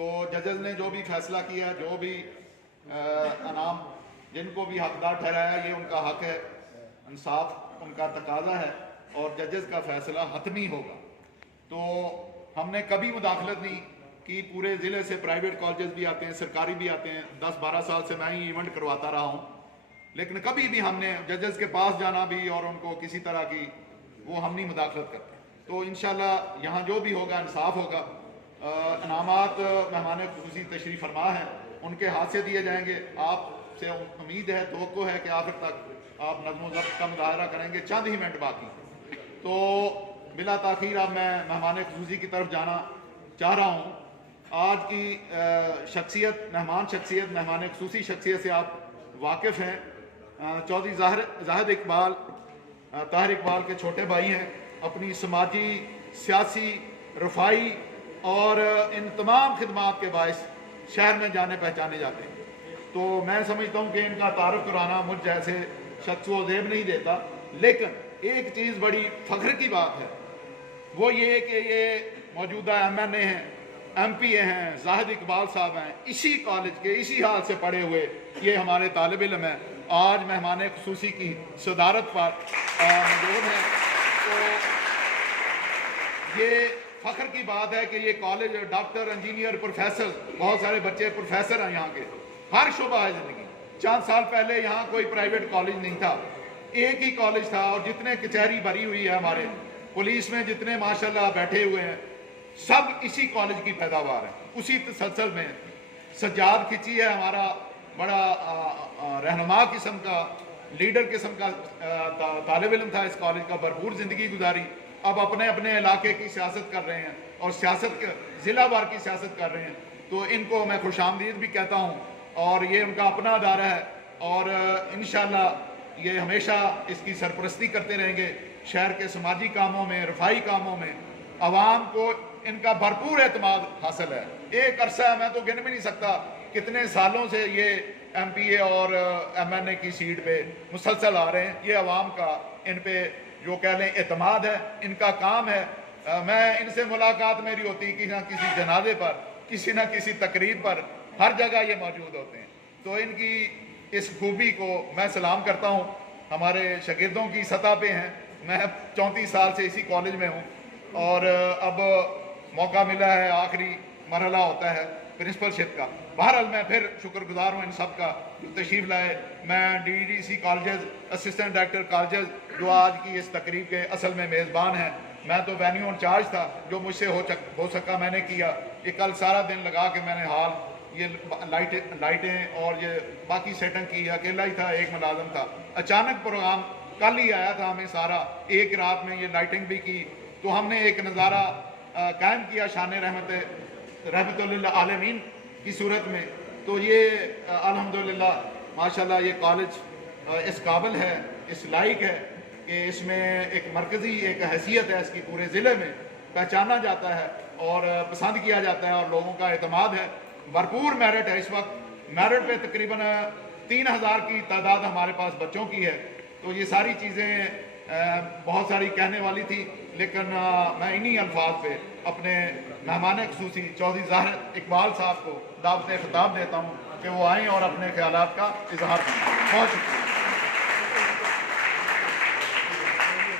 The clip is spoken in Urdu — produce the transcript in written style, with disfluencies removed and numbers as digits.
تو ججز نے جو بھی فیصلہ کیا، جو بھی انعام جن کو بھی حقدار ٹھہرایا، یہ ان کا حق ہے، انصاف ان کا تقاضا ہے اور ججز کا فیصلہ حتمی ہوگا۔ تو ہم نے کبھی مداخلت نہیں کی، پورے ضلع سے پرائیویٹ کالجز بھی آتے ہیں، سرکاری بھی آتے ہیں، 10-12 سال سے میں ہی ایونٹ کرواتا رہا ہوں، لیکن کبھی بھی ہم نے ججز کے پاس جانا بھی اور ان کو کسی طرح کی وہ ہم نہیں مداخلت کرتے۔ تو انشاءاللہ یہاں جو بھی ہوگا انصاف ہوگا۔ انعامات مہمان خصوصی تشریف فرما ہیں، ان کے ہاتھ سے دیے جائیں گے۔ آپ سے امید ہے، توقع ہے کہ آخر تک آپ نظم و ضبط کا مظاہرہ کریں گے۔ چند ہی منٹ باقی، تو بلا تاخیر اب میں مہمان خصوصی کی طرف جانا چاہ رہا ہوں۔ آج کی مہمان خصوصی شخصیت سے آپ واقف ہیں۔ چودھری زاہد اقبال طاہر اقبال کے چھوٹے بھائی ہیں، اپنی سماجی، سیاسی، رفائی اور ان تمام خدمات کے باعث شہر میں جانے پہچانے جاتے ہیں۔ تو میں سمجھتا ہوں کہ ان کا تعارف کرانا مجھ جیسے شخص کو زیب نہیں دیتا، لیکن ایک چیز بڑی فخر کی بات ہے، وہ یہ کہ یہ موجودہ MNA ہیں، MPA ہیں، زاہد اقبال صاحب ہیں، اسی کالج کے اسی حال سے پڑھے ہوئے یہ ہمارے طالب علم ہیں، آج مہمان خصوصی کی صدارت پر موجود ہیں۔ تو یہ فخر کی بات ہے کہ یہ کالج ڈاکٹر، انجینئر، پروفیسر، بہت سارے بچے پروفیسر ہیں یہاں کے، ہر شعبہ ہے زندگی۔ چند سال پہلے یہاں کوئی پرائیویٹ کالج نہیں تھا، ایک ہی کالج تھا، اور جتنے کچہری بھری ہوئی ہے ہمارے پولیس میں، جتنے ماشاءاللہ بیٹھے ہوئے ہیں، سب اسی کالج کی پیداوار ہے، اسی تسلسل میں۔ سجاد کھچی ہے ہمارا بڑا رہنما قسم کا، لیڈر قسم کا طالب علم تھا، اس کالج کا بھرپور زندگی گزاری، اب اپنے اپنے علاقے کی سیاست کر رہے ہیں اور ضلع وار کی سیاست کر رہے ہیں۔ تو ان کو میں خوش آمدید بھی کہتا ہوں، اور یہ ان کا اپنا ادارہ ہے، اور انشاءاللہ یہ ہمیشہ اس کی سرپرستی کرتے رہیں گے۔ شہر کے سماجی کاموں میں، رفاہی کاموں میں عوام کو ان کا بھرپور اعتماد حاصل ہے۔ ایک عرصہ ہے، میں تو گن بھی نہیں سکتا کتنے سالوں سے یہ MPA اور MNA کی سیٹ پہ مسلسل آ رہے ہیں۔ یہ عوام کا ان پہ جو کہہ لیں اعتماد ہے، ان کا کام ہے۔ میں ان سے ملاقات میری ہوتی کسی نہ کسی جنازے پر، کسی نہ کسی تقریب پر، ہر جگہ یہ موجود ہوتے ہیں۔ تو ان کی اس خوبی کو میں سلام کرتا ہوں۔ ہمارے شاگردوں کی سطح پہ ہیں، میں 34 سال سے اسی کالج میں ہوں، اور اب موقع ملا ہے، آخری مرحلہ ہوتا ہے پرنسپل شپ کا۔ بہرحال میں پھر شکر گزار ہوں ان سب کا جو تشریف لائے۔ میں DDC colleges, assistant director colleges, جو آج کی اس تقریب کے اصل میں میزبان ہیں، میں تو وینیو انچارج تھا، جو مجھ سے ہو سکا میں نے کیا۔ یہ کل سارا دن لگا کے میں نے ہال، یہ لائٹیں اور یہ باقی سیٹنگ کی، اکیلا ہی تھا، ایک ملازم تھا۔ اچانک پروگرام کل ہی آیا تھا ہمیں سارا، ایک رات میں یہ لائٹنگ بھی کی، تو ہم نے ایک نظارہ قائم کیا شان رحمت للعالمین کی صورت میں۔ تو یہ الحمدللہ ماشاءاللہ یہ کالج اس قابل ہے، اس لائق ہے کہ اس میں ایک مرکزی ایک حیثیت ہے، اس کی پورے ضلع میں پہچانا جاتا ہے اور پسند کیا جاتا ہے، اور لوگوں کا اعتماد ہے۔ بھرپور میرٹ ہے، اس وقت میرٹ پہ تقریباً 3000 کی تعداد ہمارے پاس بچوں کی ہے۔ تو یہ ساری چیزیں بہت ساری کہنے والی تھی، لیکن میں انہی الفاظ پہ اپنے مہمان خصوصی چودھری زاہد اقبال صاحب کو دعوت خطاب دیتا ہوں کہ وہ آئیں اور اپنے خیالات کا اظہار کریں۔ بہت شکریہ۔